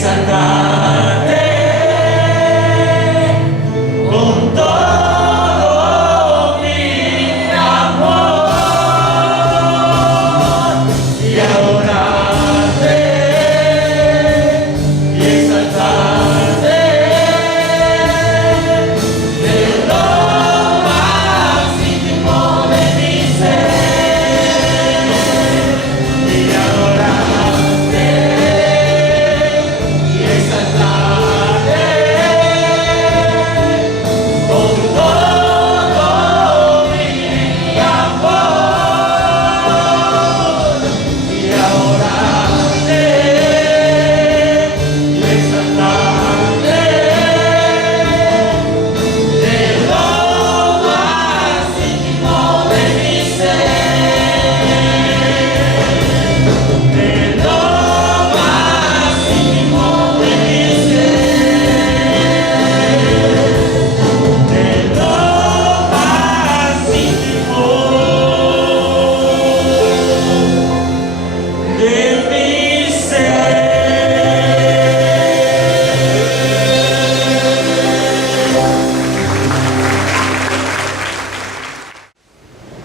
exaltarte con todo mi amor y adorarte y exaltarte de lo más íntimo de mi ser y adorarte y exaltarte con todo mi amor y adorarte y exaltarte de lo más íntimo de mi ser, de lo más íntimo de mi ser, de lo más íntimo de mi ser.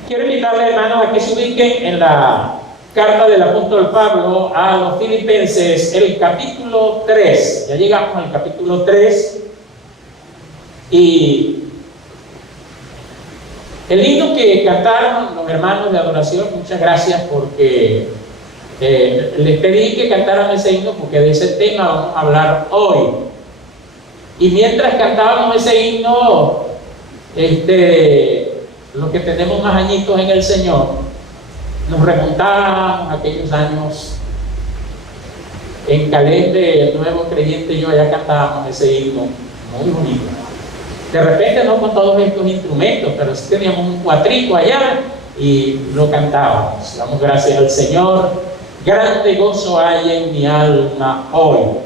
Quiero invitarle, hermanos, a que se ubiquen en la carta del apóstol Pablo a los Filipenses, el capítulo 3. Ya llegamos al capítulo 3. Y el himno que cantaron los hermanos de adoración, muchas gracias porque les pedí que cantaran ese himno porque de ese tema vamos a hablar hoy. Y mientras cantábamos ese himno, los que tenemos más añitos en el Señor, nos remontábamos a aquellos años en Calés de Nuevo Creyente. Yo allá cantábamos ese himno muy bonito. De repente no con todos estos instrumentos, pero sí teníamos un cuatrico allá y lo cantábamos. Damos gracias al Señor. Grande gozo hay en mi alma hoy,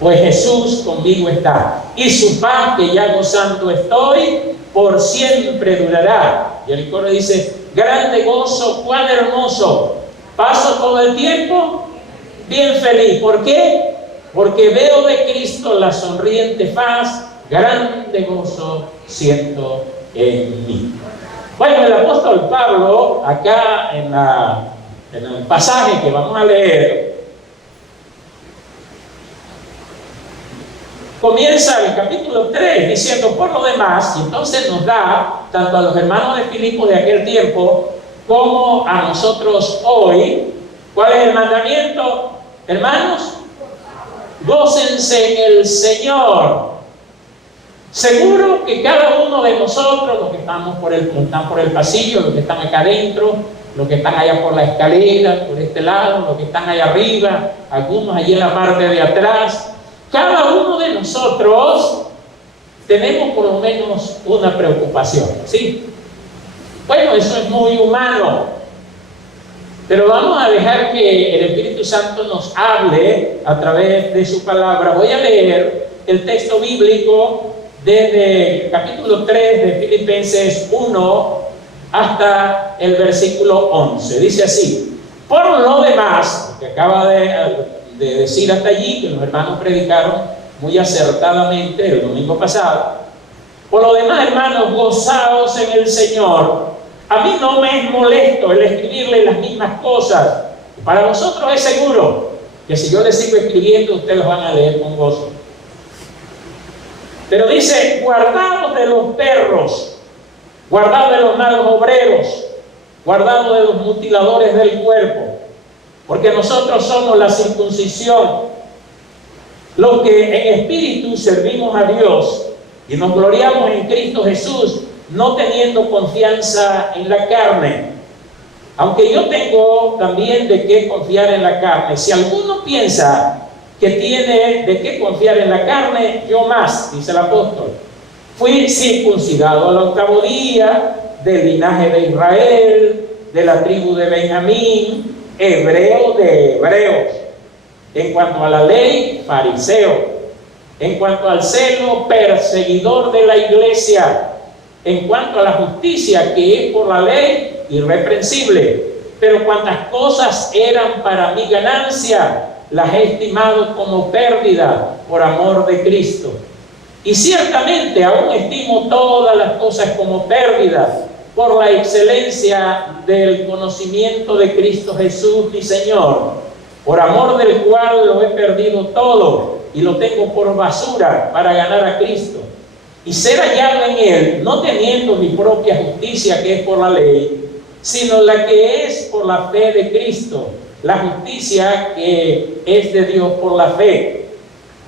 pues Jesús conmigo está, y su paz que ya gozando estoy, por siempre durará. Y el coro dice: grande gozo, cuán hermoso, paso todo el tiempo bien feliz. ¿Por qué? Porque veo de Cristo la sonriente faz, grande gozo siento en mí. Bueno, el apóstol Pablo, acá en el pasaje que vamos a leer, comienza el capítulo 3 diciendo: por lo demás, y entonces nos da, tanto a los hermanos de Filipos de aquel tiempo, como a nosotros hoy, ¿cuál es el mandamiento? Hermanos, gócense en el Señor. Seguro que cada uno de nosotros, los que están por el pasillo, los que están acá adentro, los que están allá por la escalera, por este lado, los que están allá arriba, algunos allí en la parte de atrás, cada uno de nosotros tenemos por lo menos una preocupación, ¿sí? Bueno, eso es muy humano, pero vamos a dejar que el Espíritu Santo nos hable a través de su palabra. Voy a leer el texto bíblico desde el capítulo 3 de Filipenses 1 hasta el versículo 11. Dice así: por lo demás, que acaba de decir hasta allí, que los hermanos predicaron muy acertadamente el domingo pasado. Por lo demás, hermanos, gozaos en el Señor. A mí no me es molesto el escribirle las mismas cosas. Para nosotros es seguro que si yo les sigo escribiendo, ustedes los van a leer con gozo. Pero dice: guardados de los perros, guardados de los malos obreros, guardados de los mutiladores del cuerpo, porque nosotros somos la circuncisión, los que en espíritu servimos a Dios y nos gloriamos en Cristo Jesús, no teniendo confianza en la carne. Aunque yo tengo también de qué confiar en la carne. Si alguno piensa que tiene de qué confiar en la carne, yo más, dice el apóstol. Fui circuncidado al 8º día, del linaje de Israel, de la tribu de Benjamín, hebreo de hebreos. En cuanto a la ley, fariseo. En cuanto al celo, perseguidor de la iglesia. En cuanto a la justicia, que es por la ley, irreprensible. Pero cuantas cosas eran para mi ganancia, las he estimado como pérdida por amor de Cristo. Y ciertamente aún estimo todas las cosas como pérdida por la excelencia del conocimiento de Cristo Jesús, mi Señor, por amor del cual lo he perdido todo y lo tengo por basura para ganar a Cristo y ser hallado en Él, no teniendo mi propia justicia que es por la ley, sino la que es por la fe de Cristo, la justicia que es de Dios por la fe,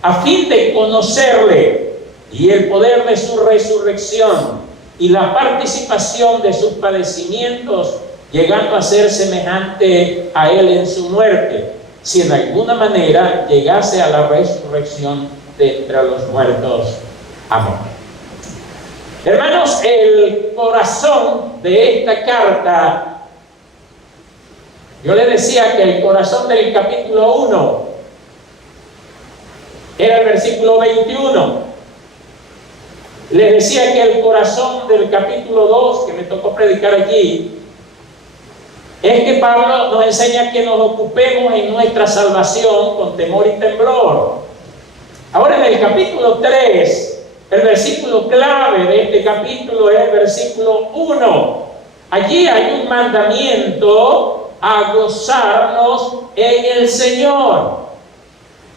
a fin de conocerle y el poder de su resurrección y la participación de sus padecimientos, llegando a ser semejante a Él en su muerte, si en alguna manera llegase a la resurrección de entre los muertos. Amén. Hermanos, el corazón de esta carta, yo les decía que el corazón del capítulo 1 era el versículo 21. Les decía que el corazón del capítulo 2, que me tocó predicar allí, es que Pablo nos enseña que nos ocupemos en nuestra salvación con temor y temblor. Ahora en el capítulo 3, el versículo clave de este capítulo es el versículo 1. Allí hay un mandamiento a gozarnos en el Señor.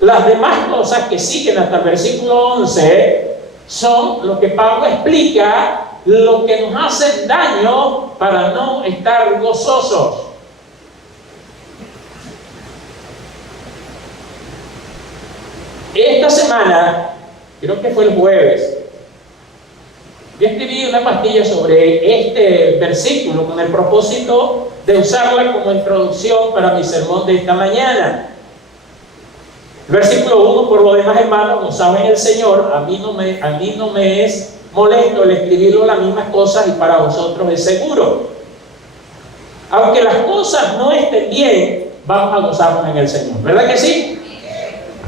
Las demás cosas que siguen hasta el versículo 11 son lo que Pablo explica, lo que nos hace daño para no estar gozosos. Esta semana, creo que fue el jueves, yo escribí una pastilla sobre este versículo con el propósito de usarla como introducción para mi sermón de esta mañana. Versículo 1, por lo demás, hermanos, gozaos en el Señor. A mí no me es molesto el escribirlo las mismas cosas y para vosotros es seguro. Aunque las cosas no estén bien, vamos a gozarnos en el Señor. ¿Verdad que sí?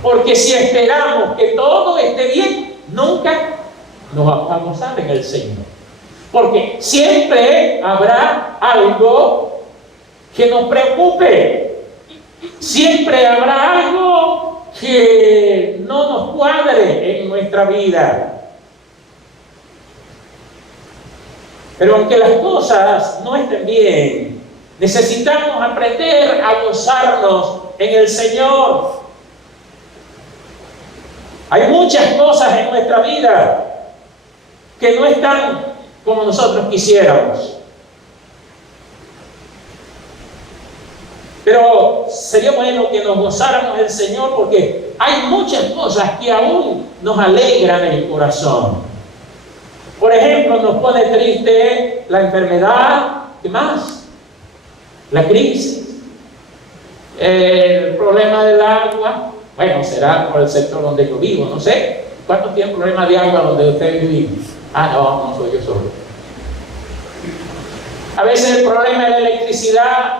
Porque si esperamos que todo esté bien, nunca nos vamos a gozar en el Señor. Porque siempre habrá algo que nos preocupe. Siempre habrá algo que no nos cuadre en nuestra vida. Pero aunque las cosas no estén bien, necesitamos aprender a gozarnos en el Señor. Hay muchas cosas en nuestra vida que no están como nosotros quisiéramos. Pero sería bueno que nos gozáramos del Señor, porque hay muchas cosas que aún nos alegran el corazón. Por ejemplo, nos pone triste la enfermedad, ¿qué más? La crisis, el problema del agua. Bueno, será por el sector donde yo vivo, no sé. ¿Cuántos tienen problemas de agua donde usted vive? No soy yo solo. A veces el problema de la electricidad,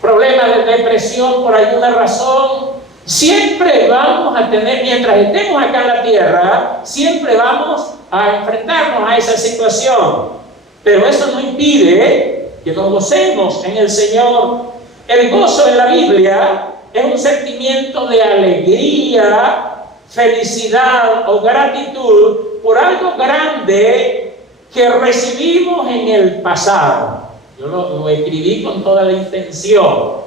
problemas de depresión por alguna razón. Siempre vamos a tener, mientras estemos acá en la tierra, siempre vamos a enfrentarnos a esa situación. Pero eso no impide que nos gocemos en el Señor. El gozo en la Biblia es un sentimiento de alegría, felicidad o gratitud por algo grande que recibimos en el pasado. Yo lo escribí con toda la intención.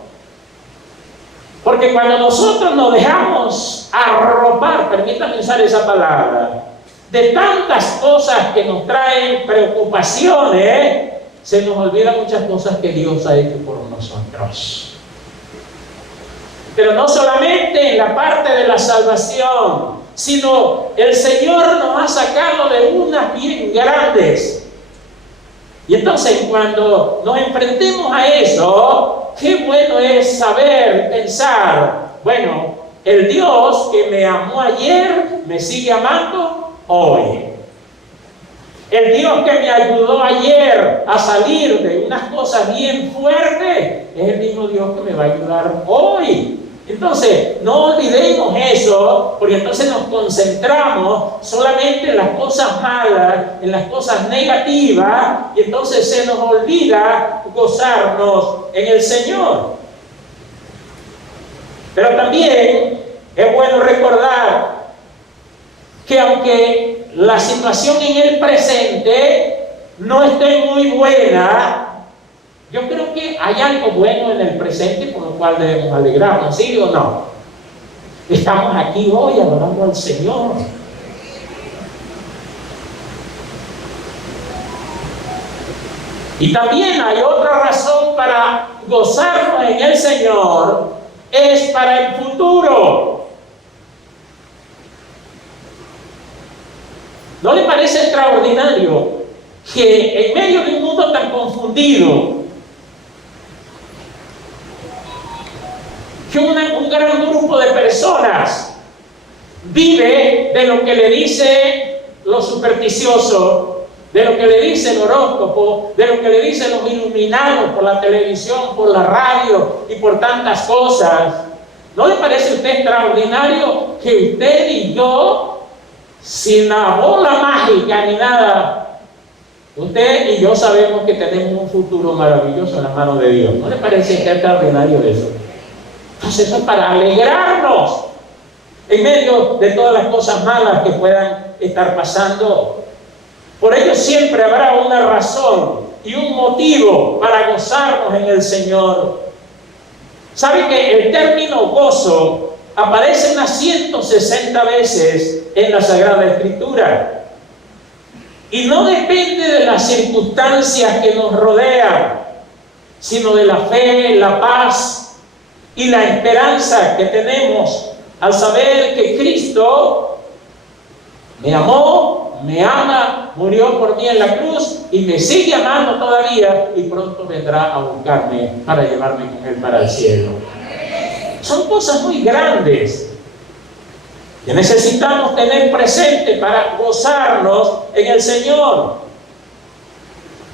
Porque cuando nosotros nos dejamos arropar, permítanme usar esa palabra, de tantas cosas que nos traen preocupaciones, se nos olvidan muchas cosas que Dios ha hecho por nosotros. Pero no solamente en la parte de la salvación, sino el Señor nos ha sacado de unas bien grandes. Y entonces cuando nos enfrentemos a eso, qué bueno es saber, pensar, bueno, el Dios que me amó ayer, me sigue amando hoy. El Dios que me ayudó ayer a salir de unas cosas bien fuertes, es el mismo Dios que me va a ayudar hoy. Entonces, no olvidemos eso, porque entonces nos concentramos solamente en las cosas malas, en las cosas negativas, y entonces se nos olvida gozarnos en el Señor. Pero también es bueno recordar que aunque la situación en el presente no esté muy buena, yo creo que hay algo bueno en el presente por lo cual debemos alegrarnos, ¿sí o no? Estamos aquí hoy adorando al Señor. Y también hay otra razón para gozarnos en el Señor, es para el futuro. ¿No le parece extraordinario que en medio de un mundo tan confundido, que un gran grupo de personas vive de lo que le dice lo supersticioso, de lo que le dice el horóscopo, de lo que le dicen los iluminados por la televisión, por la radio y por tantas cosas? ¿No le parece a usted extraordinario que usted y yo, sin la bola mágica ni nada, usted y yo sabemos que tenemos un futuro maravilloso en las manos de Dios? ¿No le parece extraordinario eso? Entonces eso es para alegrarnos en medio de todas las cosas malas que puedan estar pasando. Por ello siempre habrá una razón y un motivo para gozarnos en el Señor. ¿Sabe que el término gozo aparece unas 160 veces en la Sagrada Escritura? Y no depende de las circunstancias que nos rodean, sino de la fe, la paz y la esperanza que tenemos al saber que Cristo me amó, me ama, murió por mí en la cruz y me sigue amando todavía y pronto vendrá a buscarme para llevarme con Él para el cielo. Son cosas muy grandes que necesitamos tener presente para gozarnos en el Señor.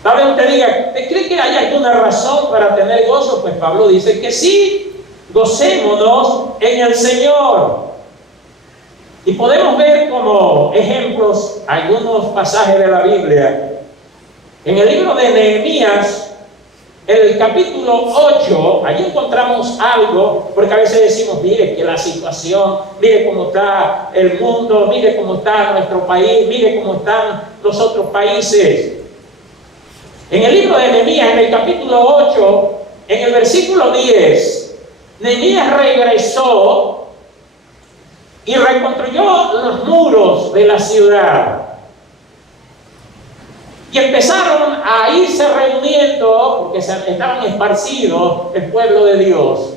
Tal vez usted diga, ¿cree que hay alguna razón para tener gozo? Pues Pablo dice que sí. Gocémonos en el Señor. Y podemos ver como ejemplos algunos pasajes de la Biblia. En el libro de Nehemías, en el capítulo 8, allí encontramos algo, porque a veces decimos, mire que la situación, mire cómo está el mundo, mire cómo está nuestro país, mire cómo están los otros países. En el libro de Nehemías, en el capítulo 8, en el versículo 10, Nehemías regresó y reconstruyó los muros de la ciudad. Y empezaron a irse reuniendo, porque estaban esparcidos el pueblo de Dios.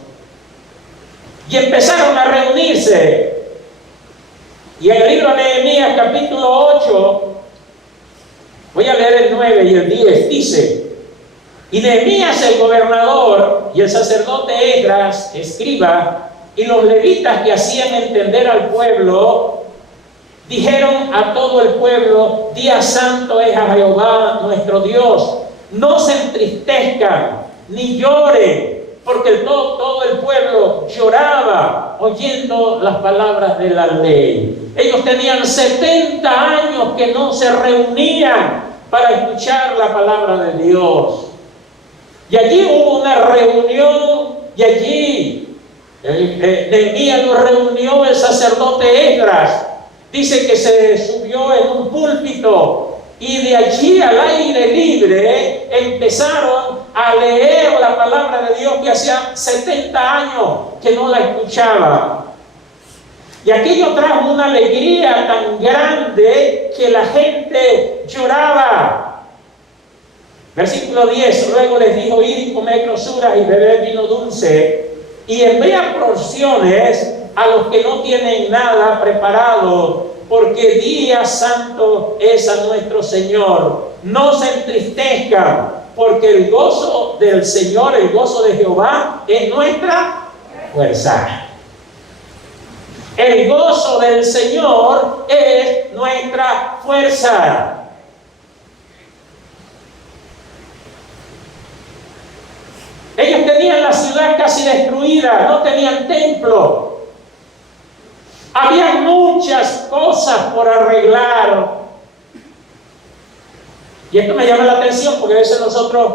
Y empezaron a reunirse. Y en el libro de Nehemías, capítulo 8, voy a leer el 9 y el 10, dice: y Nehemías el gobernador y el sacerdote Esdras, escriba, y los levitas que hacían entender al pueblo, dijeron a todo el pueblo: día santo es a Jehová nuestro Dios, no se entristezcan ni lloren, porque todo el pueblo lloraba oyendo las palabras de la ley. Ellos tenían 70 años que no se reunían para escuchar la palabra de Dios. Y allí hubo una reunión, y allí Nehemías lo reunió el sacerdote Esdras. Dice que se subió en un púlpito y de allí al aire libre empezaron a leer la palabra de Dios que hacía 70 años que no la escuchaba. Y aquello trajo una alegría tan grande que la gente lloraba. Versículo 10, luego les dijo: id y comed grosuras y bebed vino dulce, y envía porciones a los que no tienen nada preparado, porque día santo es a nuestro Señor. No se entristezcan, porque el gozo del Señor, el gozo de Jehová, es nuestra fuerza. El gozo del Señor es nuestra fuerza. Ellos tenían la ciudad casi destruida, no tenían templo. Había muchas cosas por arreglar. Y esto me llama la atención porque a veces nosotros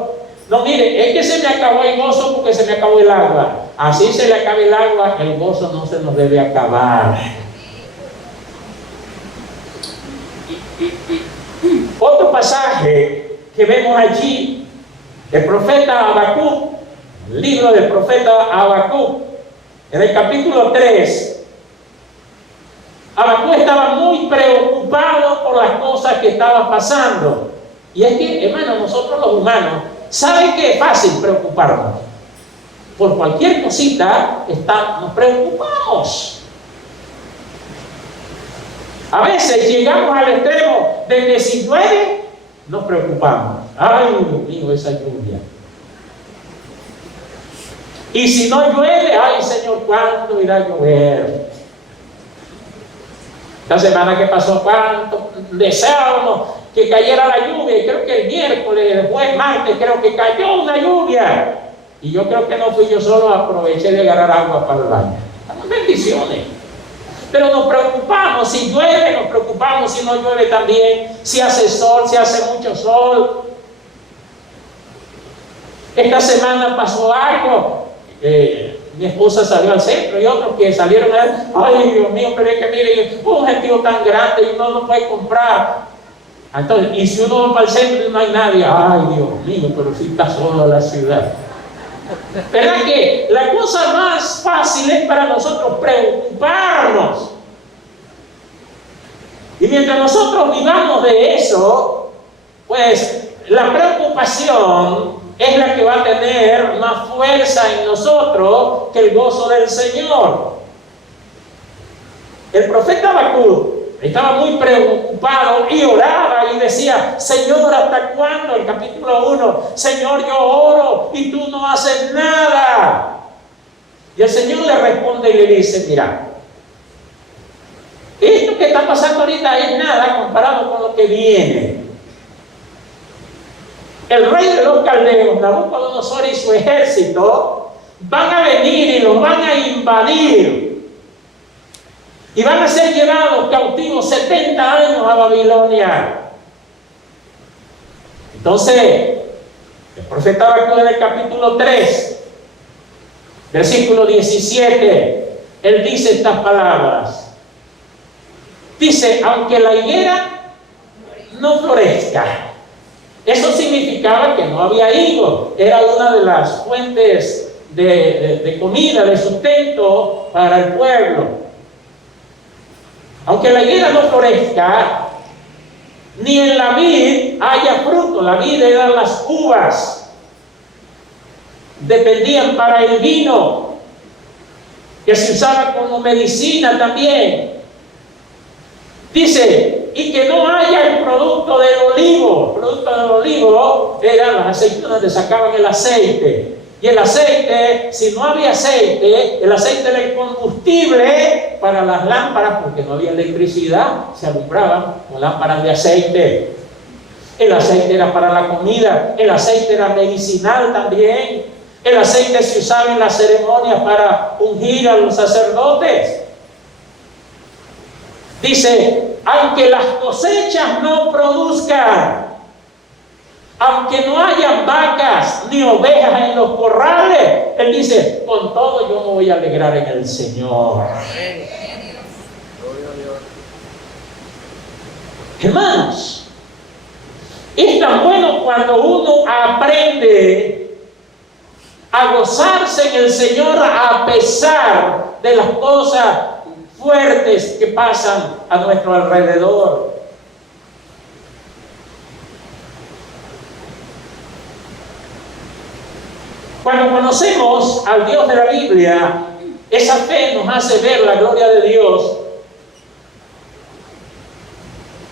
No, mire, es que se me acabó el gozo porque se me acabó el agua. Así se le acaba el agua, el gozo no se nos debe acabar. Otro pasaje que vemos allí, el profeta Habacuc, el libro del profeta Habacuc, en el capítulo 3, Habacuc estaba muy preocupado por las cosas que estaban pasando. Y es que, hermano, nosotros los humanos, ¿saben qué es fácil preocuparnos? Por cualquier cosita nos preocupamos. A veces llegamos al extremo de que si llueve, nos preocupamos. Ay, Dios mío, esa lluvia. Y si no llueve, ay, Señor, ¿cuándo irá a llover? La semana que pasó, ¿cuánto deseábamos que cayera la lluvia? Y creo que el miércoles, después martes, creo que cayó una lluvia. Y yo creo que no fui yo solo, aproveché de agarrar agua para el baño. Damos bendiciones. Pero nos preocupamos, si llueve, nos preocupamos si no llueve también, si hace sol, si hace mucho sol. Esta semana pasó algo, mi esposa salió al centro y otros que salieron a ver, ay Dios mío, pero es que mire, un gentío tan grande y uno no puede comprar. Entonces, y si uno va para el centro y no hay nadie, ay Dios mío, pero si está sola la ciudad. ¿Verdad que la cosa más fácil es para nosotros preocuparnos? Y mientras nosotros vivamos de eso, pues la preocupación es la que va a tener más fuerza en nosotros que el gozo del Señor. El profeta Habacuc estaba muy preocupado y oraba y decía, Señor, ¿hasta cuándo? El capítulo 1, Señor, yo oro y tú no haces nada. Y el Señor le responde y le dice, mira, esto que está pasando ahorita es nada comparado con lo que viene. El rey de los caldeos, Nabucodonosor y su ejército, van a venir y los van a invadir. Y van a ser llevados cautivos 70 años a Babilonia. Entonces, el profeta Habacuc en el capítulo 3, versículo 17, él dice estas palabras. Dice, aunque la higuera no florezca. Eso significaba que no había higo. Era una de las fuentes de comida, de sustento para el pueblo. Aunque la higuera no florezca, ni en la vid haya fruto. La vid eran las uvas. Dependían para el vino, que se usaba como medicina también. Dice, y que no haya el producto del olivo. El producto del olivo eran las aceitunas donde sacaban el aceite. Y el aceite, si no había aceite, el aceite era el combustible para las lámparas, porque no había electricidad, se alumbraban con lámparas de aceite. El aceite era para la comida, el aceite era medicinal también. El aceite se usaba en las ceremonias para ungir a los sacerdotes. Dice, aunque las cosechas no produzcan, aunque no haya vacas ni ovejas en los corrales, él dice, con todo yo me voy a alegrar en el Señor. Hermanos, es tan bueno cuando uno aprende a gozarse en el Señor a pesar de las cosas fuertes que pasan a nuestro alrededor. Cuando conocemos al Dios de la Biblia, esa fe nos hace ver la gloria de Dios.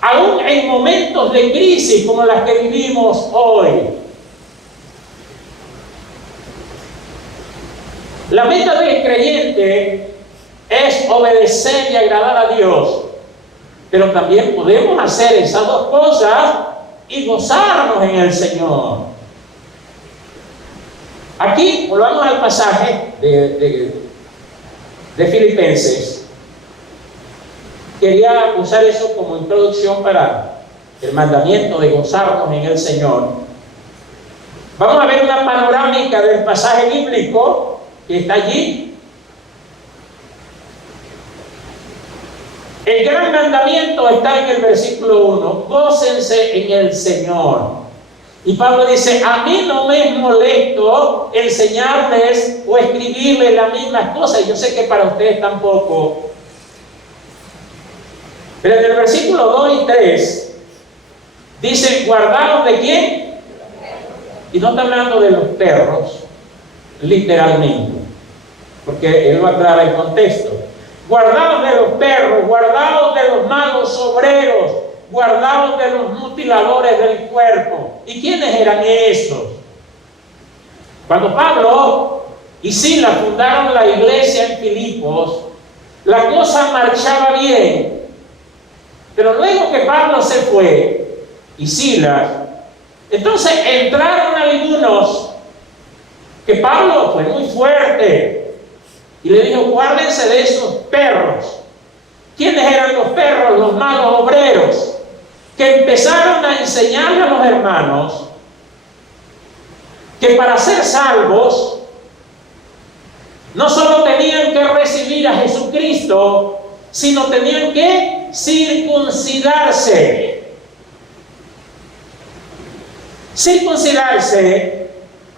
Aún en momentos de crisis como las que vivimos hoy. La meta del creyente es obedecer y agradar a Dios. Pero también podemos hacer esas dos cosas y gozarnos en el Señor. Aquí, volvamos al pasaje de Filipenses. Quería usar eso como introducción para el mandamiento de gozarnos en el Señor. Vamos a ver una panorámica del pasaje bíblico que está allí. El gran mandamiento está en el versículo 1. Gócense en el Señor. Y Pablo dice, a mí no me es molesto enseñarles o escribirles las mismas cosas. Yo sé que para ustedes tampoco. Pero en el versículo 2 y 3 dice, ¿guardados de quién? Y no está hablando de los perros, literalmente, porque él va a aclarar el contexto. Guardados de los perros, guardados de los malos obreros, guardados de los mutiladores del cuerpo. ¿Y quiénes eran esos? Cuando Pablo y Silas fundaron la iglesia en Filipos, la cosa marchaba bien. Pero luego que Pablo se fue y Silas, entonces entraron algunos que Pablo fue muy fuerte y le dijo, guárdense de esos perros. ¿Quiénes eran los perros? Los malos obreros, que empezaron a enseñarle a los hermanos que para ser salvos no solo tenían que recibir a Jesucristo, sino tenían que circuncidarse. Circuncidarse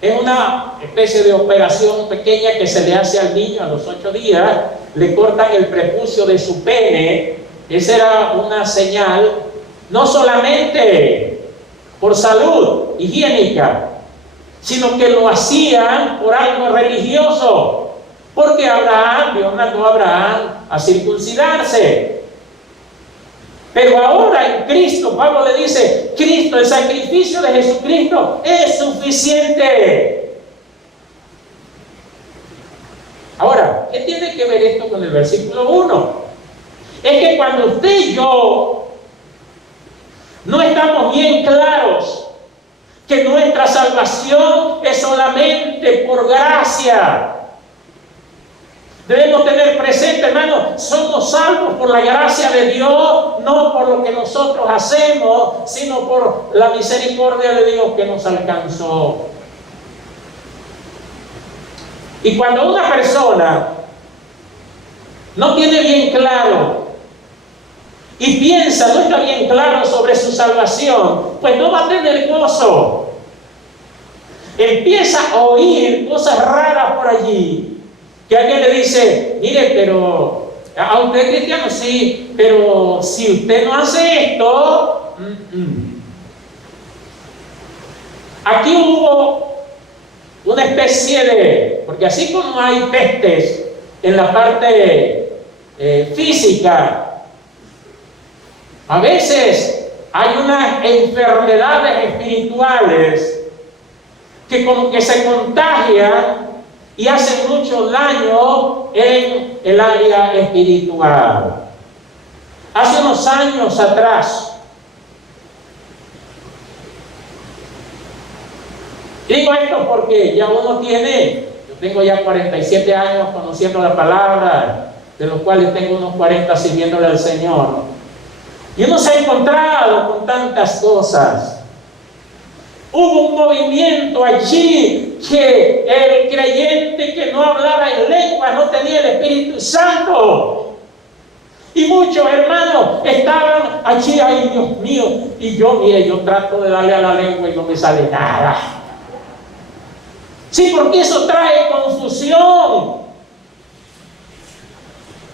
es una especie de operación pequeña que se le hace al niño a los 8 días. Le cortan el prepucio de su pene. Esa era una señal, no solamente por salud higiénica, sino que lo hacían por algo religioso. Porque Abraham, Dios mandó a Abraham a circuncidarse. Pero ahora en Cristo, Pablo le dice, Cristo, el sacrificio de Jesucristo es suficiente. Ahora, ¿qué tiene que ver esto con el versículo 1? Es que cuando usted y yo no estamos bien claros que nuestra salvación es solamente por gracia, debemos tener presente, hermano, somos salvos por la gracia de Dios, no por lo que nosotros hacemos, sino por la misericordia de Dios que nos alcanzó. Y cuando una persona no tiene bien claro y piensa, no está bien claro sobre su salvación, pues no va a tener gozo. Empieza a oír cosas raras por allí. Que alguien le dice, mire, pero a usted es cristiano, sí, pero si usted no hace esto, Aquí hubo una especie de, porque así como hay pestes en la parte física, a veces hay unas enfermedades espirituales que como que se contagian y hacen mucho daño en el área espiritual. Hace unos años atrás, digo esto porque ya uno tiene, yo tengo ya 47 años conociendo la palabra, de los cuales tengo unos 40 sirviéndole al Señor, y uno se ha encontrado con tantas cosas. Hubo un movimiento allí que el creyente que no hablaba en lengua no tenía el Espíritu Santo. Y muchos hermanos estaban allí, ay Dios mío, y yo, mire, yo trato de darle a la lengua y no me sale nada. Sí, porque eso trae confusión.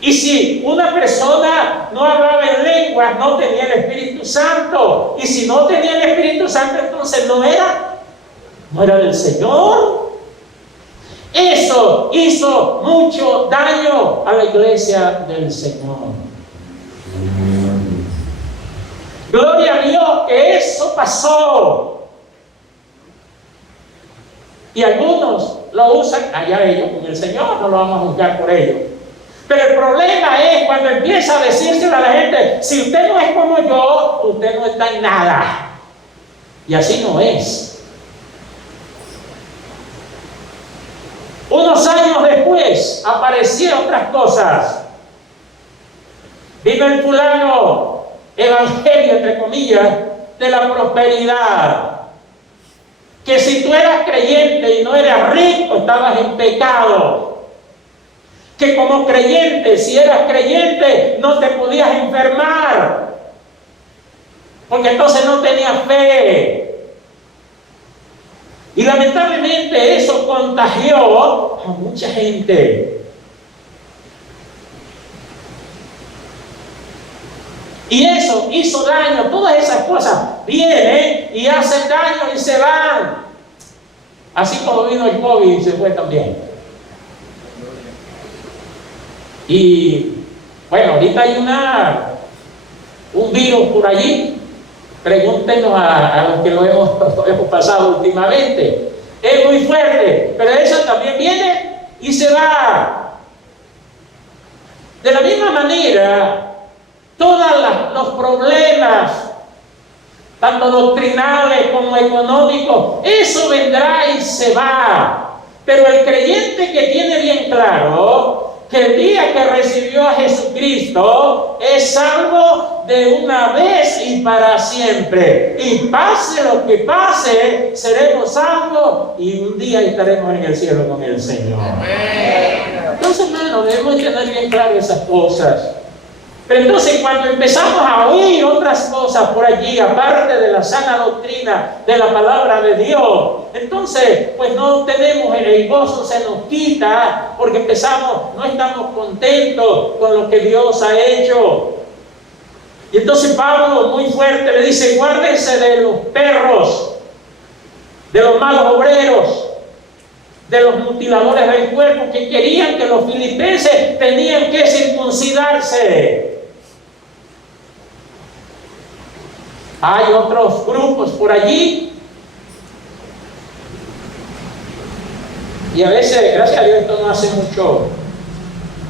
Y si una persona no hablaba en lenguas, no tenía el Espíritu Santo. Y si no tenía el Espíritu Santo, entonces no era del Señor. Eso hizo mucho daño a la iglesia del Señor. Gloria a Dios que eso pasó. Y algunos lo usan, allá ellos con el Señor, no lo vamos a juzgar por ello. Pero el problema es cuando empieza a decírselo a la gente, si usted no es como yo, usted no está en nada. Y así no es. Unos años después aparecieron otras cosas. Vino el fulano evangelio, entre comillas, de la prosperidad, que si tú eras creyente y no eras rico, estabas en pecado. Que como creyente, si eras creyente, no te podías enfermar, porque entonces no tenías fe. Y lamentablemente eso contagió a mucha gente. Y eso hizo daño. Todas esas cosas vienen y hacen daño y se van. Así como vino el COVID y se fue también. Y bueno, ahorita hay un virus por allí. Pregúntenos a los que lo hemos pasado últimamente. Es muy fuerte, pero eso también viene y se va. De la misma manera, todos los problemas, tanto doctrinales como económicos, eso vendrá y se va. Pero el creyente que tiene bien claro que el día que recibió a Jesucristo es salvo de una vez y para siempre. Y pase lo que pase, seremos salvos y un día estaremos en el cielo con el Señor. Entonces, hermano, debemos tener bien claro esas cosas. Pero entonces cuando empezamos a oír otras cosas por allí, aparte de la sana doctrina de la palabra de Dios, entonces pues no tenemos el gozo, se nos quita, porque no estamos contentos con lo que Dios ha hecho. Y entonces Pablo muy fuerte le dice: guárdense de los perros, de los malos obreros, de los mutiladores del cuerpo, que querían que los filipenses tenían que circuncidarse. Hay otros grupos por allí, y a veces, gracias a Dios, esto no hace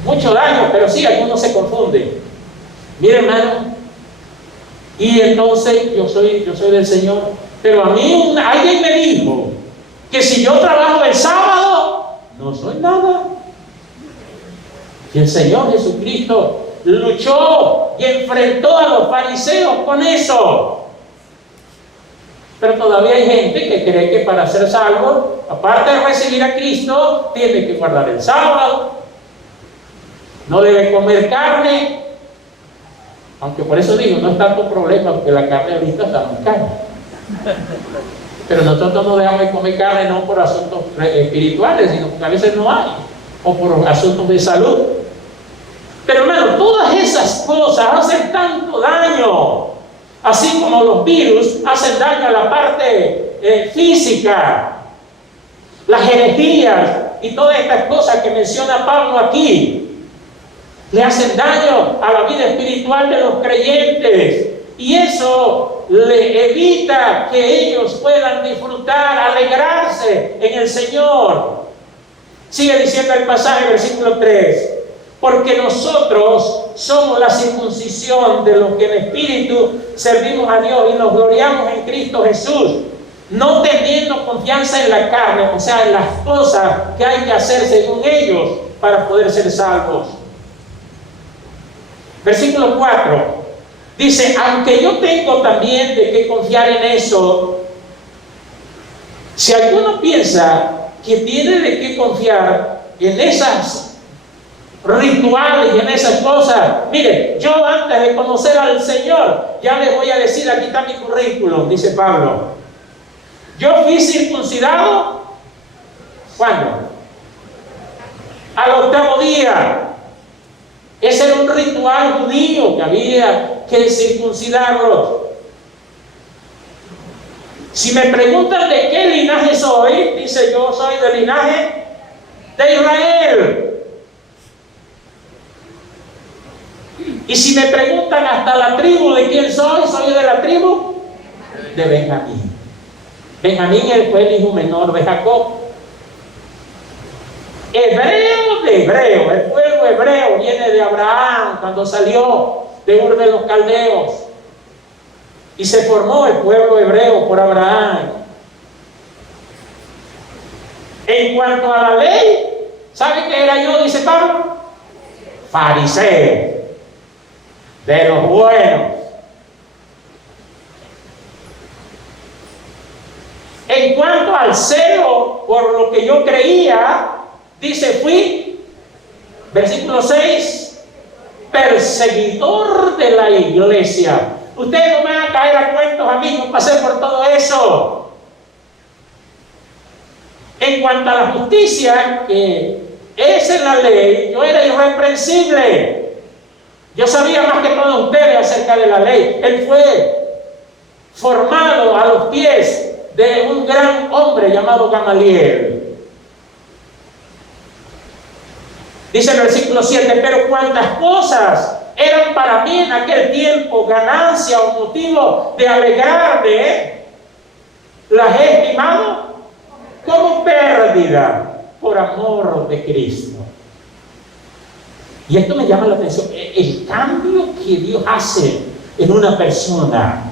mucho daño, pero sí, algunos se confunden. Mire, hermano, y entonces yo soy del Señor, pero a mí alguien me dijo que si yo trabajo el sábado, no soy nada. Y el Señor Jesucristo luchó y enfrentó a los fariseos con eso. Pero todavía hay gente que cree que para ser salvo, aparte de recibir a Cristo, tiene que guardar el sábado, no debe comer carne. Aunque por eso digo, no es tanto problema, porque la carne ahorita está muy cara. Pero nosotros no dejamos de comer carne no por asuntos espirituales, sino porque a veces no hay, o por asuntos de salud. Pero hermano, todas esas cosas hacen tanto daño, así como los virus hacen daño a la parte física, las herejías y todas estas cosas que menciona Pablo aquí, le hacen daño a la vida espiritual de los creyentes, y eso le evita que ellos puedan disfrutar, alegrarse en el Señor. Sigue diciendo el pasaje, versículo 3: porque nosotros somos la circuncisión de los que en espíritu servimos a Dios y nos gloriamos en Cristo Jesús, no teniendo confianza en la carne, o sea, en las cosas que hay que hacer según ellos para poder ser salvos. Versículo 4 dice: aunque yo tengo también de qué confiar en eso, si alguno piensa que tiene de qué confiar en esas rituales y en esas cosas, mire, yo antes de conocer al Señor, ya les voy a decir, aquí está mi currículum, dice Pablo. Yo fui circuncidado, ¿cuándo? Al 8º día. Ese era un ritual judío que había que circuncidarlos. Si me preguntan de qué linaje soy, dice: yo soy del linaje de Israel. Y si me preguntan hasta la tribu de quién soy de la tribu de Benjamín. Benjamín fue el hijo menor de Jacob. Hebreo de hebreo, el pueblo hebreo viene de Abraham cuando salió de Ur de los Caldeos, y se formó el pueblo hebreo por Abraham. En cuanto a la ley, ¿sabe qué era yo? Dice Pablo: fariseo, de los buenos. En cuanto al celo por lo que yo creía, dice, fui, versículo 6, perseguidor de la iglesia. Ustedes no me van a caer a cuentos a mí, yo pasé por todo eso. En cuanto a la justicia, que es en la ley, yo era irreprensible. Yo sabía más que todos ustedes acerca de la ley. Él fue formado a los pies de un gran hombre llamado Gamaliel. Dice el versículo 7, pero cuantas cosas eran para mí en aquel tiempo ganancia o motivo de alegrarme, las he estimado como pérdida por amor de Cristo. Y esto me llama la atención, el cambio que Dios hace en una persona.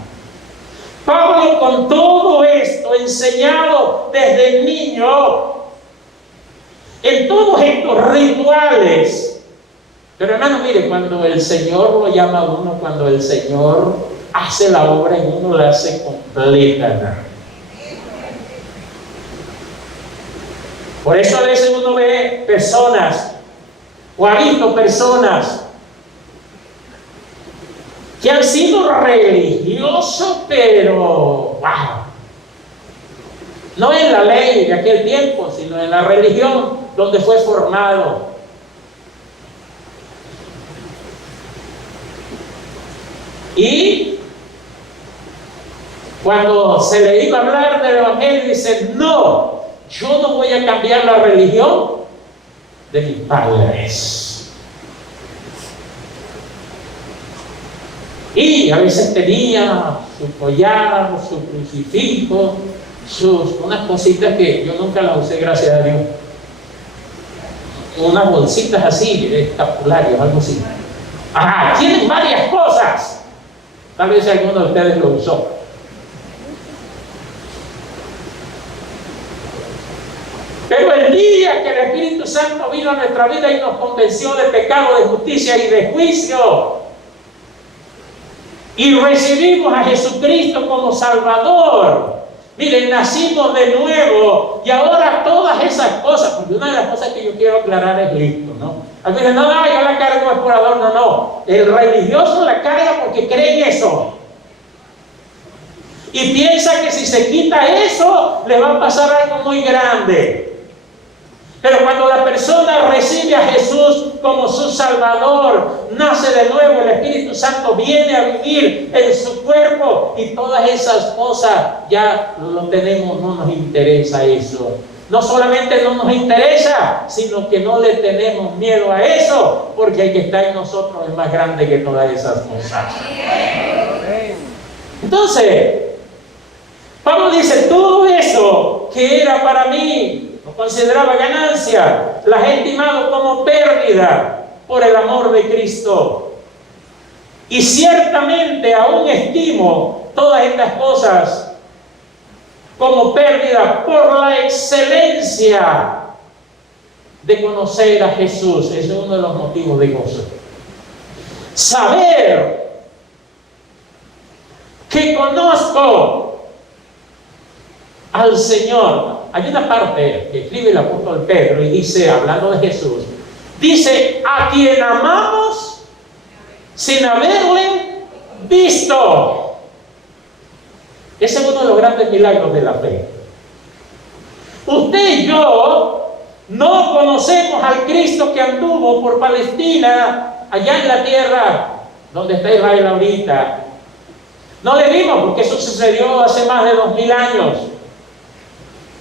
Pablo, con todo esto enseñado desde niño, en todos estos rituales. Pero hermano, mire, cuando el Señor lo llama a uno, cuando el Señor hace la obra en uno, la hace completa. Por eso a veces uno ve personas, o ha visto personas que han sido religiosos, pero wow, no en la ley de aquel tiempo, sino en la religión donde fue formado. Y cuando se le iba a hablar del evangelio, dice, no, yo no voy a cambiar la religión de mis padres. Y a veces tenía su collar, su crucifijo, unas cositas que yo nunca las usé, gracias a Dios. Unas bolsitas así, escapularios, algo así. Ajá, tienen varias cosas. Tal vez alguno de ustedes lo usó. Pero el día que el Espíritu Santo vino a nuestra vida y nos convenció de pecado, de justicia y de juicio, y recibimos a Jesucristo como Salvador, miren, nacimos de nuevo, y ahora todas esas cosas, porque una de las cosas que yo quiero aclarar es esto, ¿no? Algunos dicen, no, yo la cargo es por adorno, no. El religioso la carga porque cree en eso. Y piensa que si se quita eso, le va a pasar algo muy grande. Pero cuando la persona recibe a Jesús como su Salvador, nace de nuevo, el Espíritu Santo viene a vivir en su cuerpo y todas esas cosas ya lo tenemos, no nos interesa eso. No solamente no nos interesa, sino que no le tenemos miedo a eso, porque el que está en nosotros es más grande que todas esas cosas. Entonces, Pablo dice, todo eso que era para mí, lo consideraba ganancia, las he estimado como pérdida por el amor de Cristo. Y ciertamente aún estimo todas estas cosas como pérdida por la excelencia de conocer a Jesús. Ese es uno de los motivos de gozo. Saber que conozco al Señor. Hay una parte que escribe el apóstol Pedro y dice, hablando de Jesús, dice, a quien amamos sin haberle visto. Ese es uno de los grandes milagros de la fe. Usted y yo no conocemos al Cristo que anduvo por Palestina, allá en la tierra donde está Israel ahorita. No le vimos porque eso sucedió hace más de 2000 años.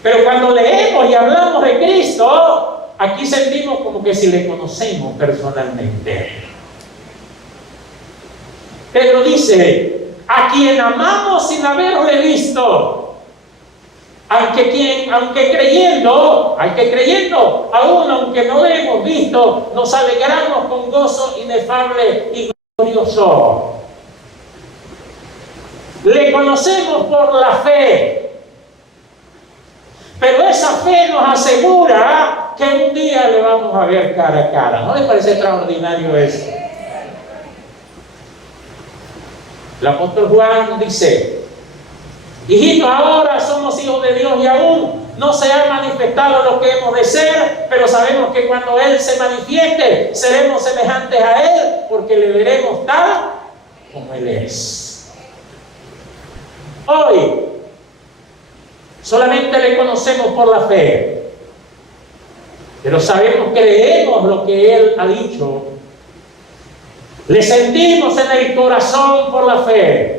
Pero cuando leemos y hablamos de Cristo, aquí sentimos como que si le conocemos personalmente. Pedro dice, a quien amamos sin haberle visto, aunque creyendo, aún aunque no le hemos visto, nos alegramos con gozo inefable y glorioso. Le conocemos por la fe. Pero esa fe nos asegura que un día le vamos a ver cara a cara. ¿No les parece extraordinario eso? El apóstol Juan dice, Hijitos, ahora somos hijos de Dios y aún no se ha manifestado lo que hemos de ser, pero sabemos que cuando Él se manifieste, seremos semejantes a Él, porque le veremos tal como Él es. Hoy, solamente le conocemos por la fe, pero sabemos, creemos lo que Él ha dicho. Le sentimos en el corazón por la fe.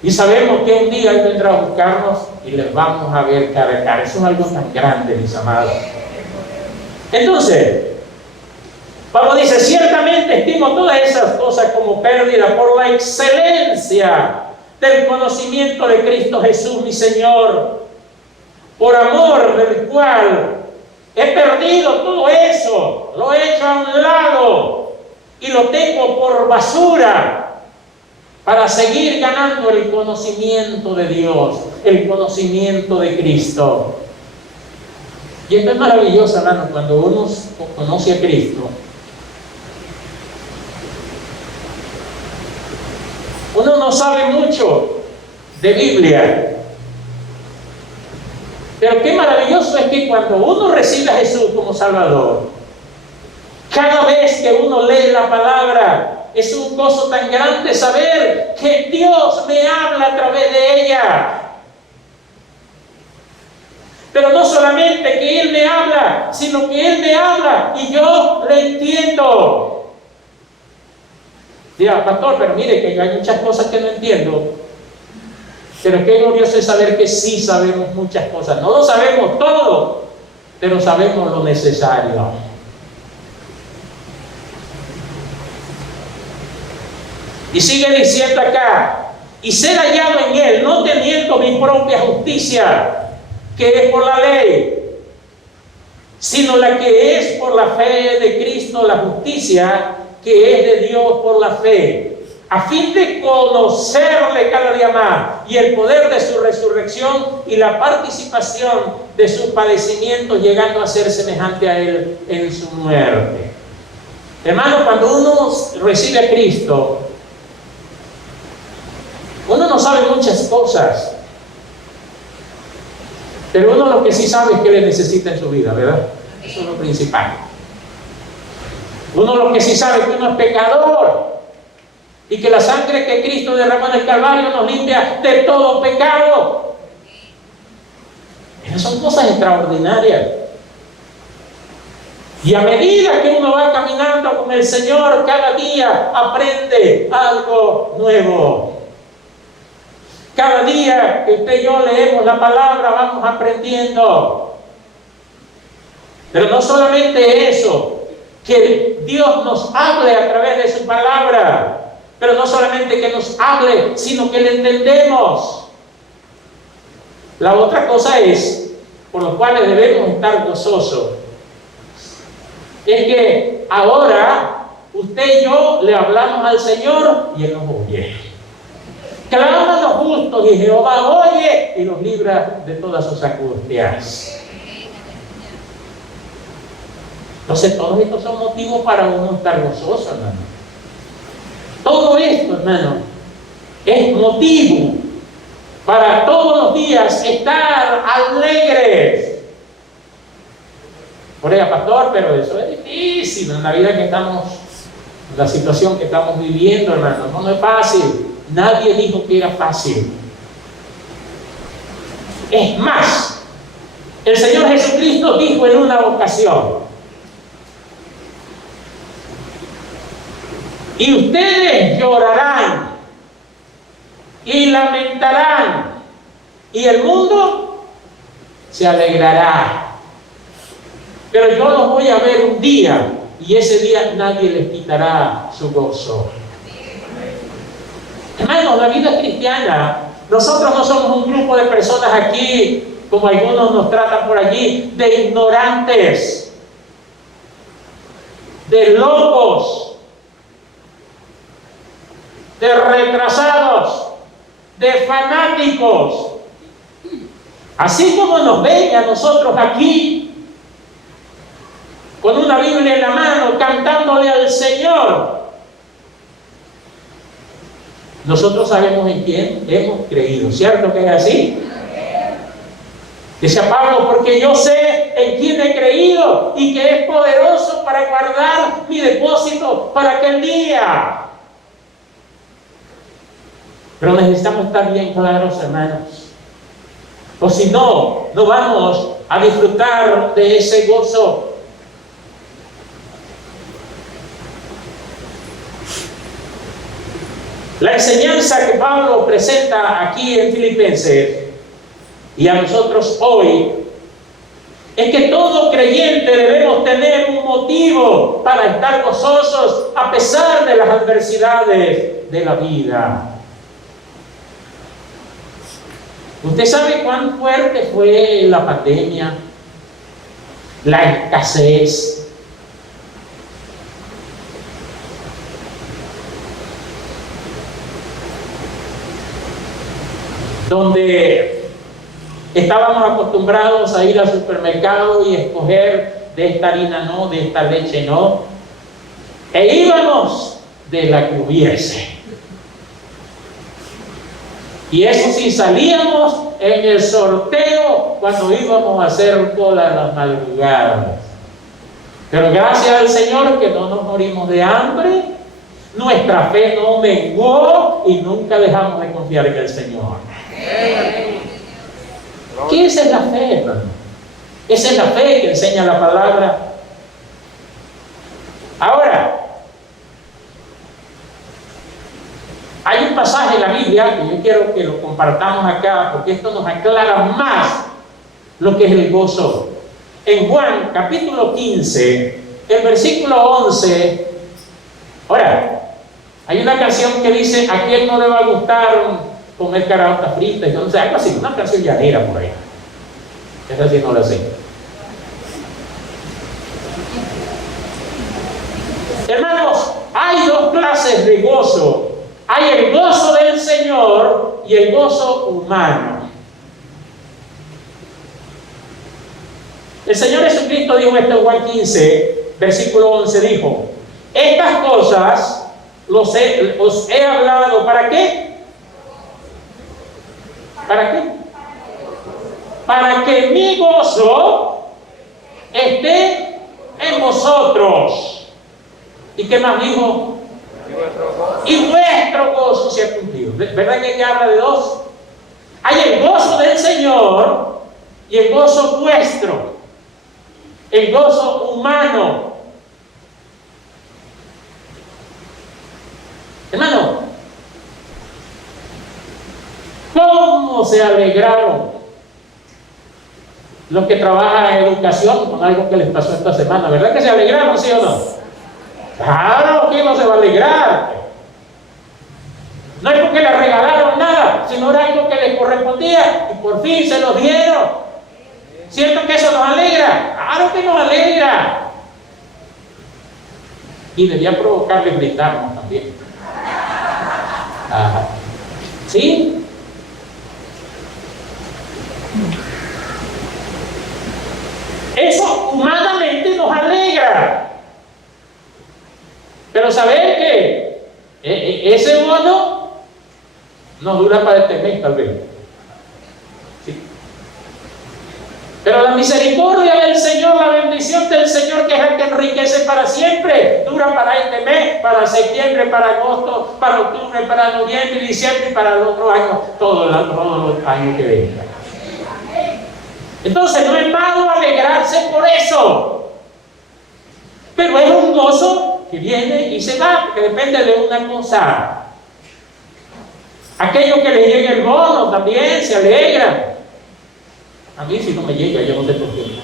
Y sabemos que un día Él vendrá a buscarnos y les vamos a ver cara a cara. Eso es algo tan grande, mis amados. Entonces, Pablo dice, ciertamente estimo todas esas cosas como pérdida por la excelencia del conocimiento de Cristo Jesús, mi Señor, por amor del cual he perdido todo eso, lo he hecho a un lado y lo tengo por basura, para seguir ganando el conocimiento de Dios, el conocimiento de Cristo. Y esto es maravilloso, hermano, cuando uno conoce a Cristo. Uno no sabe mucho de Biblia, pero qué maravilloso es que cuando uno recibe a Jesús como Salvador, cada vez que uno lee la palabra, es un gozo tan grande saber que Dios me habla a través de ella. Pero no solamente que Él me habla, sino que Él me habla y yo le entiendo. Dirá, pastor, pero mire que hay muchas cosas que no entiendo. Pero qué glorioso es saber que sí sabemos muchas cosas. No lo sabemos todo, pero sabemos lo necesario. Y sigue diciendo acá, y ser hallado en Él, no teniendo mi propia justicia, que es por la ley, sino la que es por la fe de Cristo, la justicia que es de Dios por la fe, a fin de conocerle cada día más, y el poder de su resurrección y la participación de sus padecimientos, llegando a ser semejante a Él en su muerte. Hermano, cuando uno recibe a Cristo, uno no sabe muchas cosas, pero uno lo que sí sabe es que le necesita en su vida, ¿verdad? Eso es lo principal. Uno lo que sí sabe es que uno es pecador y que la sangre que Cristo derramó en el Calvario nos limpia de todo pecado. Esas son cosas extraordinarias. Y a medida que uno va caminando con el Señor, cada día aprende algo nuevo. Cada día que usted y yo leemos la palabra, vamos aprendiendo. Pero no solamente eso, que Dios nos hable a través de su palabra, pero no solamente que nos hable, sino que le entendemos. La otra cosa es, por lo cual debemos estar gozosos, es que ahora usted y yo le hablamos al Señor y Él nos oye. Claman los justos y Jehová oye y los libra de todas sus angustias. Entonces todos estos son motivos para uno estar gozoso, hermano. Todo esto, hermano, es motivo para todos los días estar alegres. Por ella, pastor, pero eso es difícil en la vida que estamos, en la situación que estamos viviendo, hermano. No es fácil. Nadie dijo que era fácil. Es más, el Señor Jesucristo dijo en una ocasión: y ustedes llorarán y lamentarán, y el mundo se alegrará. Pero yo los voy a ver un día, y ese día nadie les quitará su gozo. Hermanos, la vida cristiana, nosotros no somos un grupo de personas aquí, como algunos nos tratan por allí, de ignorantes, de locos, de retrasados, de fanáticos. Así como nos ven a nosotros aquí, con una Biblia en la mano, cantándole al Señor, nosotros sabemos en quién hemos creído, ¿cierto que es así? Decía Pablo, porque yo sé en quién he creído y que es poderoso para guardar mi depósito para aquel día. Pero necesitamos estar bien claros, hermanos. O si no, no vamos a disfrutar de ese gozo. La enseñanza que Pablo presenta aquí en Filipenses y a nosotros hoy es que todo creyente debemos tener un motivo para estar gozosos a pesar de las adversidades de la vida. ¿Usted sabe cuán fuerte fue la pandemia, la escasez? Donde estábamos acostumbrados a ir al supermercado y escoger de esta harina no, de esta leche no, e íbamos de la que hubiese. Y eso sí, salíamos en el sorteo cuando íbamos a hacer cola a las madrugadas. Pero gracias al Señor que no nos morimos de hambre, nuestra fe no menguó y nunca dejamos de confiar en el Señor. ¿Qué es la fe, hermano? Esa es la fe que enseña la palabra. Ahora, hay un pasaje en la Biblia que yo quiero que lo compartamos acá porque esto nos aclara más lo que es el gozo. En Juan capítulo 15, el versículo 11, ahora, hay una canción que dice: ¿a quién no le va a gustar comer caraotas fritas? No sé, algo así, una canción llanera por ahí. Esa sí no la sé. Hermanos, hay dos clases de gozo. Hay el gozo del Señor y el gozo humano. El Señor Jesucristo dijo esto en Juan 15, versículo 11, dijo: estas cosas os he hablado, ¿para qué? ¿Para qué? Para que mi gozo esté en vosotros. ¿Y qué más dijo? Y vuestro gozo sea cumplido. ¿Verdad que habla de dos? Hay el gozo del Señor y el gozo vuestro, el gozo humano. Hermano, ¿cómo se alegraron los que trabajan en educación con algo que les pasó esta semana? ¿Verdad que se alegraron, sí o no? Claro, ¿quién no se va a alegrar? No es porque les regalaron nada, sino era algo que les correspondía y por fin se lo dieron. ¿Cierto que eso nos alegra? Claro que nos alegra. Y debía provocarles gritarnos también. Ajá. ¿Sí? Eso humanamente nos alegra. Pero saber que ese bono no dura para este mes, tal vez. ¿Sí? Pero la misericordia del Señor, la bendición del Señor, que es el que enriquece para siempre, dura para este mes, para septiembre, para agosto, para octubre, para noviembre, diciembre y para el otro año, todos los años que vengan. Entonces no es malo alegrarse por eso, pero es un gozo que viene y se va, porque depende de una cosa. Aquellos que les llega el bono también se alegran. A mí si no me llega, yo no sé por qué.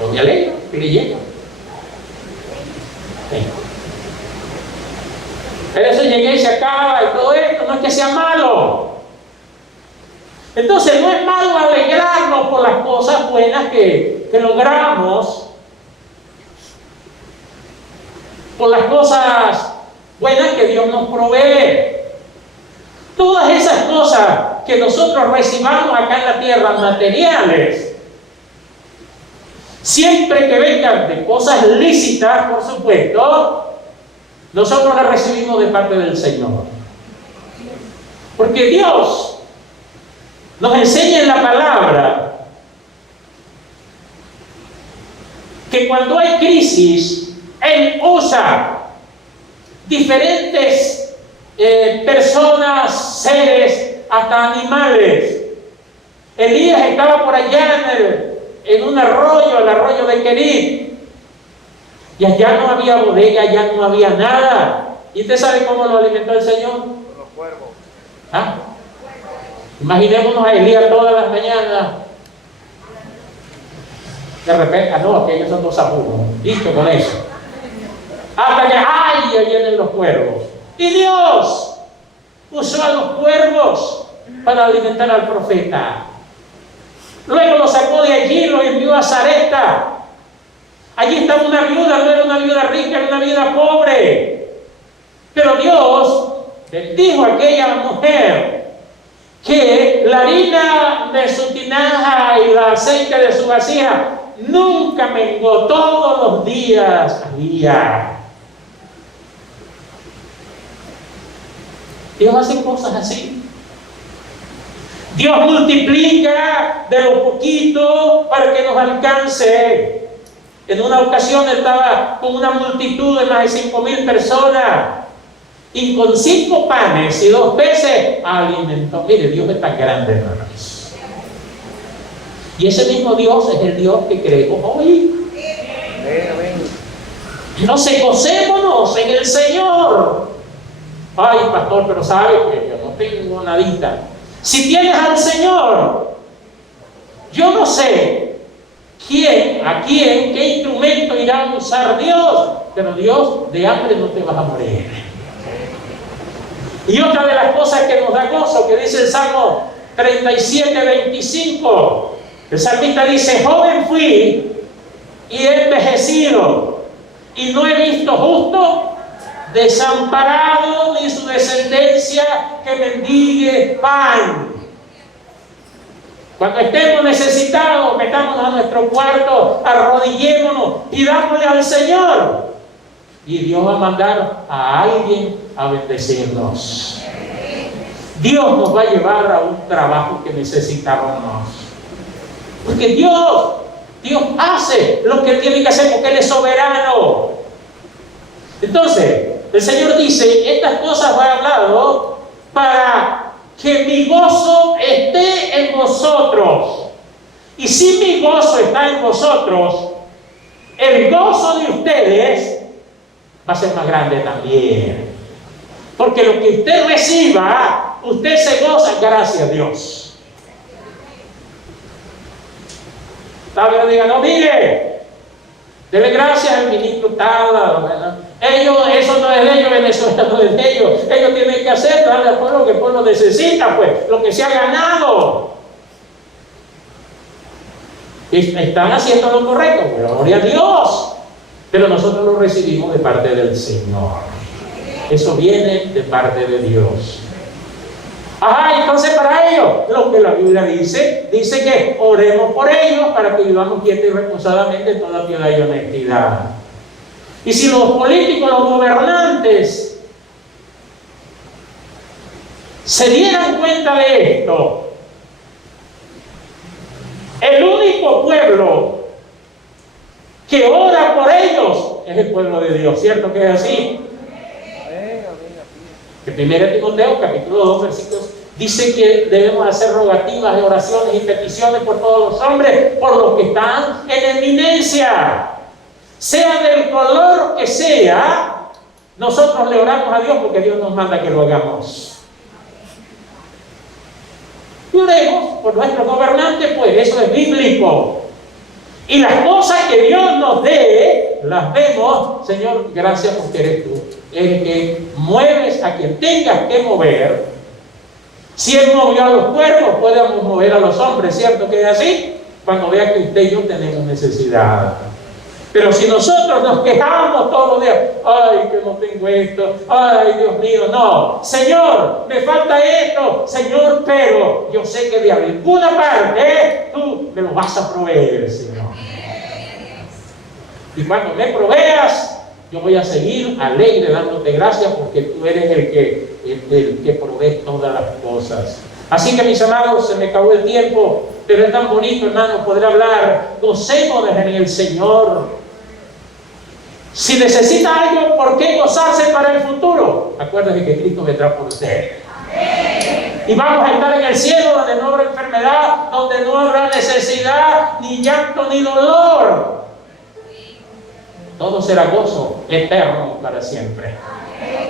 No me alegro que le llega. Sí. Pero eso llegué y se acaba y todo esto, no es que sea malo. Entonces no es malo alegrarnos por las cosas buenas que logramos, por las cosas buenas que Dios nos provee. Todas esas cosas que nosotros recibamos acá en la tierra, materiales, siempre que vengan de cosas lícitas, por supuesto, nosotros la recibimos de parte del Señor. Porque Dios nos enseña en la palabra que cuando hay crisis, Él usa diferentes personas, seres, hasta animales. Elías estaba por allá en un arroyo, el arroyo de Querit, y allá no había bodega, allá no había nada. ¿Y usted sabe cómo lo alimentó el Señor? Con los cuervos. ¿Ah? Imaginémonos a Elías todas las mañanas. De repente, no, aquellos son dos apuros. Listo con eso. Hasta que, ¡ay! Ahí vienen los cuervos. Y Dios usó a los cuervos para alimentar al profeta. Luego lo sacó de allí, lo envió a Sarepta. Allí estaba una viuda, no era una viuda rica, era una viuda pobre. Pero Dios bendijo a aquella mujer que la harina de su tinaja y el aceite de su vasija nunca mengó, todos los días había. Dios hace cosas así. Dios multiplica de lo poquito para que nos alcance. En una ocasión estaba con una multitud de más de 5,000 personas y con 5 panes y 2 peces alimentó. Mire, Dios es tan grande, hermanos. Y ese mismo Dios es el Dios que creemos hoy. Entonces gocémonos en el Señor. Ay, pastor, pero sabe que yo no tengo nadita. Si tienes al Señor, yo no sé qué instrumento irá a usar Dios, pero Dios, de hambre no te vas a morir. Y otra de las cosas que nos da gozo, que dice el Salmo 37:25, el salmista dice: joven fui y he envejecido, y no he visto justo desamparado, ni su descendencia que mendigue pan. Cuando estemos necesitados, metámonos a nuestro cuarto, arrodillémonos y dámosle al Señor. Y Dios va a mandar a alguien a bendecirnos. Dios nos va a llevar a un trabajo que necesitamos. Porque Dios hace lo que tiene que hacer porque Él es soberano. Entonces, el Señor dice, estas cosas va hablado para que mi gozo esté en vosotros. Y si mi gozo está en vosotros, el gozo de ustedes va a ser más grande también. Porque lo que usted reciba, usted se goza, gracias a Dios. Tal vez diga, no, mire, dele gracias al ministro tal. Ellos, eso no es de ellos, Venezuela no es de ellos. Ellos tienen que hacer, darle al pueblo lo que el pueblo necesita, pues, lo que se ha ganado. Están haciendo lo correcto, gloria a Dios. Pero nosotros lo recibimos de parte del Señor. Eso viene de parte de Dios. Ajá, entonces para ellos, lo que la Biblia dice que oremos por ellos para que vivamos quieta y reposadamente en toda piedad y honestidad. Y si los políticos, los gobernantes se dieran cuenta de esto, el único pueblo que ora por ellos es el pueblo de Dios, ¿cierto que es así? El 1 Timoteo, capítulo 2, versículos, dice que debemos hacer rogativas, oraciones y peticiones por todos los hombres, por los que están en eminencia. Sea del color que sea, nosotros le oramos a Dios porque Dios nos manda que lo hagamos. Y oremos por nuestros gobernantes, pues eso es bíblico. Y las cosas que Dios nos dé, las vemos. Señor, gracias porque eres tú el que mueves a quien tengas que mover. Si Él movió a los cuervos, podemos mover a los hombres, ¿cierto que es así? Cuando vea que usted y yo tenemos necesidad. Pero si nosotros nos quejamos todos los días, ay, que no tengo esto, ay, Dios mío, no, Señor, me falta esto, Señor, pero yo sé que de alguna parte tú me lo vas a proveer, Señor. Y cuando me proveas, yo voy a seguir alegre dándote gracias porque tú eres el que provee todas las cosas. Así que mis amados, se me acabó el tiempo, pero es tan bonito, hermano, poder hablar. Gocémonos en el Señor. Si necesita algo, ¿por qué gozarse para el futuro? Acuérdate que Cristo vendrá por usted. Y vamos a estar en el cielo donde no habrá enfermedad, donde no habrá necesidad, ni llanto, ni dolor. Todo será gozo eterno para siempre.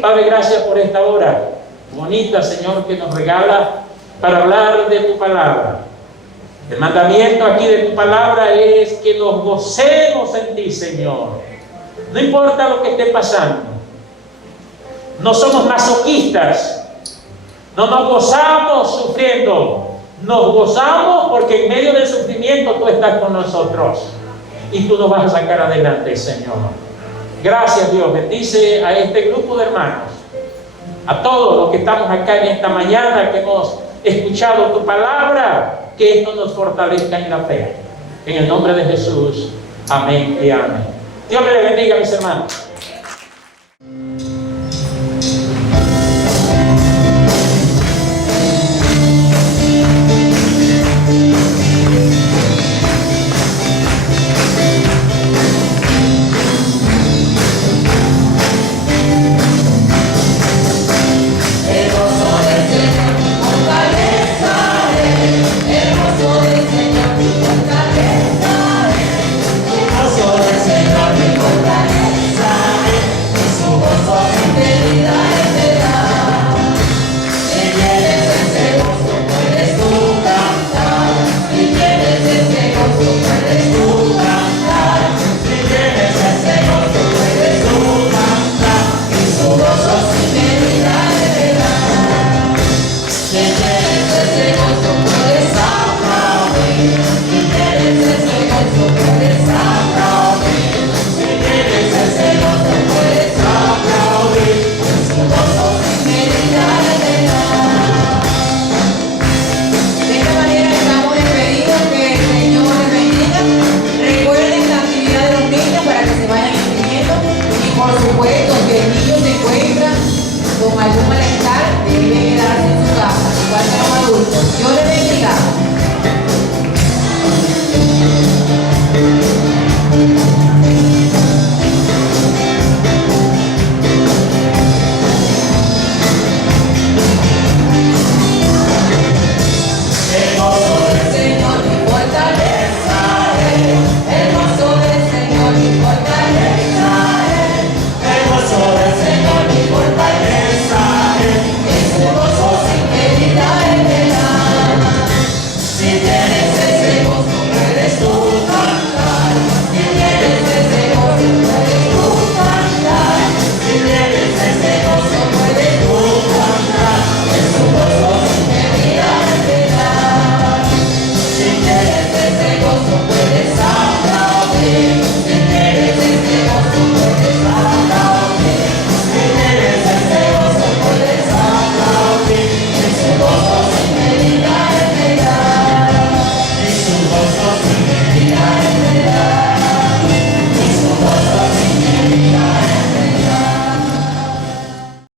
Padre, gracias por esta hora bonita, Señor, que nos regala para hablar de tu palabra. El mandamiento aquí de tu palabra es que nos gocemos en ti, Señor. No importa lo que esté pasando. No somos masoquistas. No nos gozamos sufriendo. Nos gozamos porque en medio del sufrimiento tú estás con nosotros. Y tú nos vas a sacar adelante, Señor. Gracias, Dios. Bendice a este grupo de hermanos. A todos los que estamos acá en esta mañana, que hemos escuchado tu palabra, que esto nos fortalezca en la fe. En el nombre de Jesús. Amén y amén. Dios me les bendiga, mis hermanos. Con algún malestar, debe quedarse en su casa, igual que los adultos. Dios les bendiga.